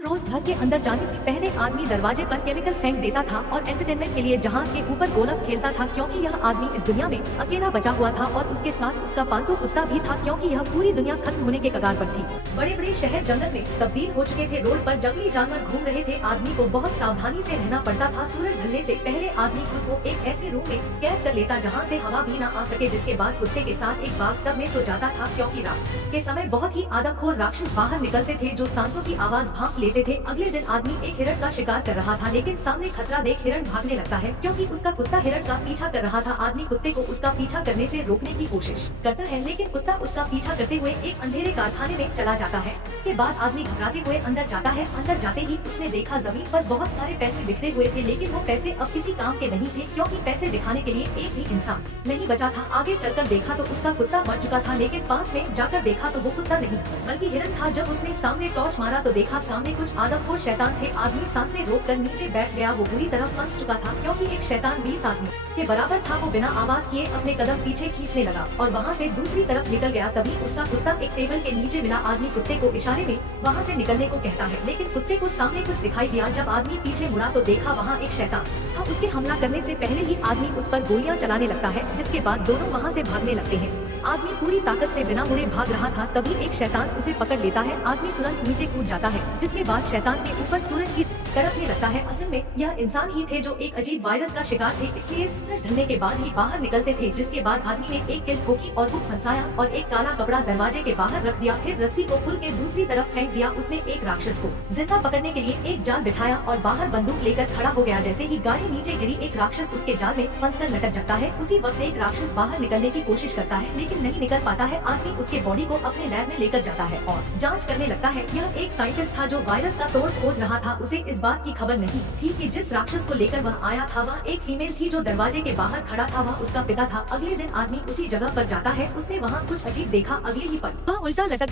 हर रोज घर के अंदर जाने से पहले आदमी दरवाजे पर केमिकल फेंक देता था और एंटरटेनमेंट के लिए जहाज के ऊपर गोल्फ खेलता था, क्योंकि यह आदमी इस दुनिया में अकेला बचा हुआ था और उसके साथ उसका पालतू कुत्ता भी था, क्योंकि यह पूरी दुनिया खत्म होने के कगार पर थी। बड़े बड़े शहर जंगल में तब्दील हो चुके थे, रोड पर जंगली जानवर घूम रहे थे, आदमी को बहुत सावधानी से रहना पड़ता था। सूरज ढलने से पहले आदमी खुद को एक ऐसे रूम में कैद कर लेता जहाँ से हवा भी न आ सके, जिसके बाद कुत्ते के साथ एक बाग टब में सो जाता था, क्योंकि रात के समय बहुत ही आदमखोर राक्षस बाहर निकलते थे जो सांसों की आवाज भांप लेते थे। अगले दिन आदमी एक हिरण का शिकार कर रहा था, लेकिन सामने खतरा देख हिरण भागने लगता है, क्योंकि उसका कुत्ता हिरण का पीछा कर रहा था। आदमी कुत्ते को उसका पीछा करने से रोकने की कोशिश करता है, लेकिन कुत्ता उसका पीछा करते हुए एक अंधेरे कारखाने में चला जाता है। जिसके बाद आदमी घबराते हुए अंदर जाता है। अंदर जाते ही उसने देखा जमीन पर बहुत सारे पैसे बिखरे हुए थे, लेकिन वो पैसे अब किसी काम के नहीं थे, क्योंकि पैसे दिखाने के लिए एक भी इंसान नहीं बचा था। आगे चलकर देखा तो उसका कुत्ता मर चुका था, लेकिन पास में जाकर देखा तो वो कुत्ता नहीं बल्कि हिरण था। जब उसने सामने टॉर्च मारा तो देखा सामने कुछ आदमखोर शैतान थे। आदमी सांसें रोककर नीचे बैठ गया। वो बुरी तरह फंस चुका था, क्योंकि एक शैतान 20 आदमी के बराबर था। वो बिना आवाज किए अपने कदम पीछे खींचने लगा और वहाँ से दूसरी तरफ निकल गया। तभी उसका कुत्ता एक टेबल के नीचे मिला। आदमी कुत्ते को इशारे में वहाँ से निकलने को कहता है, लेकिन कुत्ते को सामने कुछ दिखाई दिया। जब आदमी पीछे मुड़ा तो देखा वहाँ एक शैतान था। उसके हमला करने से पहले ही आदमी उस पर गोलियां चलाने लगता है, जिसके बाद दोनों वहाँ से भागने लगते हैं। आदमी पूरी ताकत से बिना मुड़े भाग रहा था, तभी एक शैतान उसे पकड़ लेता है। आदमी तुरंत नीचे कूद जाता है, जिसके बाद शैतान के ऊपर सूरज की तड़पने लगता है। असल में यह इंसान ही थे जो एक अजीब वायरस का शिकार थे, इसलिए सूरज ढलने के बाद ही बाहर निकलते थे। जिसके बाद आदमी ने एक किल ठोकी और हुक फंसाया और एक काला कपड़ा दरवाजे के बाहर रख दिया। फिर रस्सी को पुल के दूसरी तरफ फेंक दिया। उसने एक राक्षस को जिंदा पकड़ने के लिए एक जाल बिछाया और बाहर बंदूक लेकर खड़ा हो गया। जैसे ही गाड़ी नीचे गिरी, एक राक्षस उसके जाल में फंसकर लटक जाता है। उसी वक्त एक राक्षस बाहर निकलने की कोशिश करता है, लेकिन नहीं निकल पाता है। आदमी उसके बॉडी को अपने लैब में लेकर जाता है और जांच करने लगता है। यह एक साइंटिस्ट था जो वायरस का तोड़ खोज रहा था। उसे इस बात की खबर नहीं थी कि जिस राक्षस को लेकर वह आया था वह एक फीमेल थी जो दरवाजे के बाहर खड़ा था। वह उसका पिता था। अगले दिन आदमी उसी जगह पर जाता है। उसने वहाँ कुछ अजीब देखा। अगले ही पल वह उल्टा लटक गया।